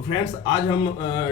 तो फ्रेंड्स आज हम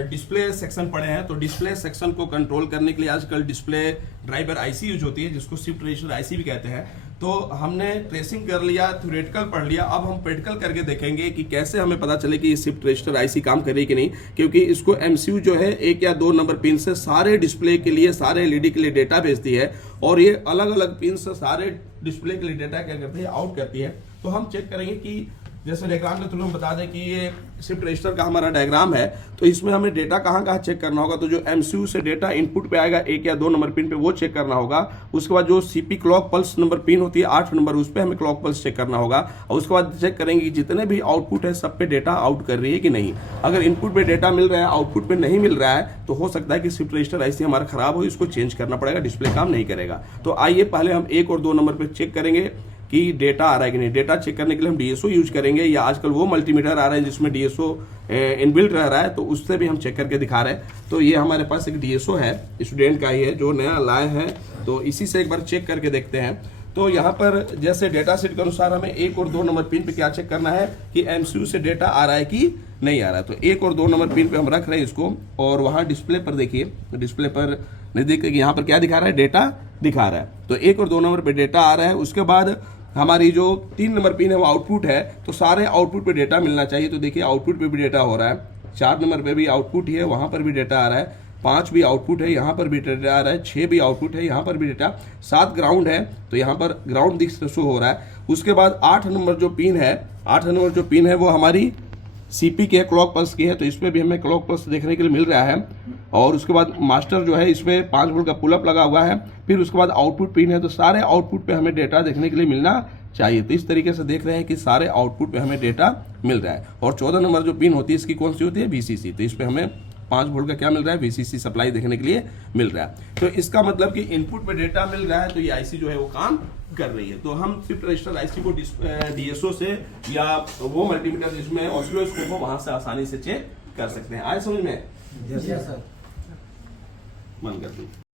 डिस्प्ले सेक्शन पढ़े हैं। तो डिस्प्ले सेक्शन को कंट्रोल करने के लिए आजकल डिस्प्ले ड्राइवर आईसी यूज होती है, जिसको शिफ्ट रजिस्टर आईसी भी कहते हैं। तो हमने ट्रेसिंग कर लिया, थ्योरेटिकल पढ़ लिया, अब हम प्रैक्टिकल करके देखेंगे कि कैसे हमें पता चले कि ये शिफ्ट रजिस्टर आईसी काम करेगी कि नहीं। क्योंकि इसको एमसीयू जो है 1 या 2 नंबर पिन से सारे डिस्प्ले के लिए, सारे एलईडी के लिए डेटा भेजती है, और ये अलग अलग पिन से सारे डिस्प्ले के लिए डेटा क्या करती है, आउट करती है। तो हम चेक करेंगे कि जैसे डायग्राम के थ्रू हम बता दें कि ये शिफ्ट रजिस्टर का हमारा डायग्राम है, तो इसमें हमें डेटा कहाँ कहाँ चेक करना होगा। तो जो एमसीयू से डेटा इनपुट पे आएगा 1 या 2 नंबर पिन पे, वो चेक करना होगा। उसके बाद जो CP clock pulse number pin होती है 8 नंबर, उस पर हमें क्लॉक पल्स चेक करना होगा। और उसके बाद चेक करेंगे कि जितने भी आउटपुट है सब पे डेटा आउट कर रही है कि नहीं। अगर इनपुट पे डेटा मिल रहा है, आउटपुट पे नहीं मिल रहा है, तो हो सकता है कि शिफ्ट रजिस्टर आईसी हमारा खराब हो, इसको चेंज करना पड़ेगा, डिस्प्ले काम नहीं करेगा। तो आइए पहले हम 1 और 2 नंबर पे चेक करेंगे कि डेटा आ रहा है कि नहीं। डेटा चेक करने के लिए हम डीएसओ यूज करेंगे, या आजकल वो मल्टीमीटर आ रहे हैं जिसमें डीएसओ इनबिल्ट रह रहा है, तो उससे भी हम चेक करके दिखा रहे हैं। तो ये हमारे पास एक डीएसओ है, स्टूडेंट का ही है जो नया लाए हैं, तो इसी से एक बार चेक करके देखते हैं। तो यहाँ पर जैसे डेटा सेट के अनुसार हमें 1 और 2 नंबर पिन पे क्या चेक करना है कि एमसीयू से डेटा आ रहा है कि नहीं आ रहा है। तो 1 और 2 नंबर पिन पे हम रख रहे हैं इसको, और वहां डिस्प्ले पर देखिए, डिस्प्ले पर नहीं देखिए यहाँ पर क्या दिखा रहा है, डेटा दिखा रहा है। तो 1 और 2 नंबर पे डेटा आ रहा है। उसके बाद हमारी जो 3 नंबर पिन है वो आउटपुट है, तो सारे आउटपुट पे डेटा मिलना चाहिए। तो देखिए आउटपुट पे भी डेटा हो रहा है, 4 नंबर पे भी आउटपुट ही है, वहां पर भी डेटा आ रहा है, 5 भी आउटपुट है, यहाँ पर भी डेटा आ रहा है, 6 भी आउटपुट है, यहाँ पर भी डेटा, 7 ग्राउंड है, तो यहाँ पर ग्राउंड दिख शो हो रहा है। उसके बाद 8 नंबर जो पिन है, 8 नंबर जो पिन है वो हमारी सीपी के क्लॉक पल्स की है, तो इसमें भी हमें क्लॉक पल्स देखने के लिए मिल रहा है। और उसके बाद मास्टर जो है, इसमें 5 वोल्ट का पुलअप लगा हुआ है। फिर उसके बाद आउटपुट पिन है, तो सारे आउटपुट पे हमें डेटा देखने के लिए मिलना चाहिए। तो इस तरीके से देख रहे हैं कि सारे आउटपुट पे हमें डेटा मिल रहा है। और 14 नंबर जो पिन होती है इसकी कौन सी होती है, वीसीसी, तो इस पे हमें 5 वोल्ट का क्या मिल रहा है, वीसीसी सप्लाई देखने के लिए मिल रहा है। तो इसका मतलब कि इनपुट पे डेटा मिल रहा है, तो ये आईसी जो है वो काम कर रही है। तो हम शिफ्ट रजिस्टर आईसी को डीएसओ से या वो मल्टीमीटर जिसमें ऑसिलोस्कोप हो वहां से आसानी से चेक कर सकते हैं। आए समझ में? Yes sir. मन कर दो।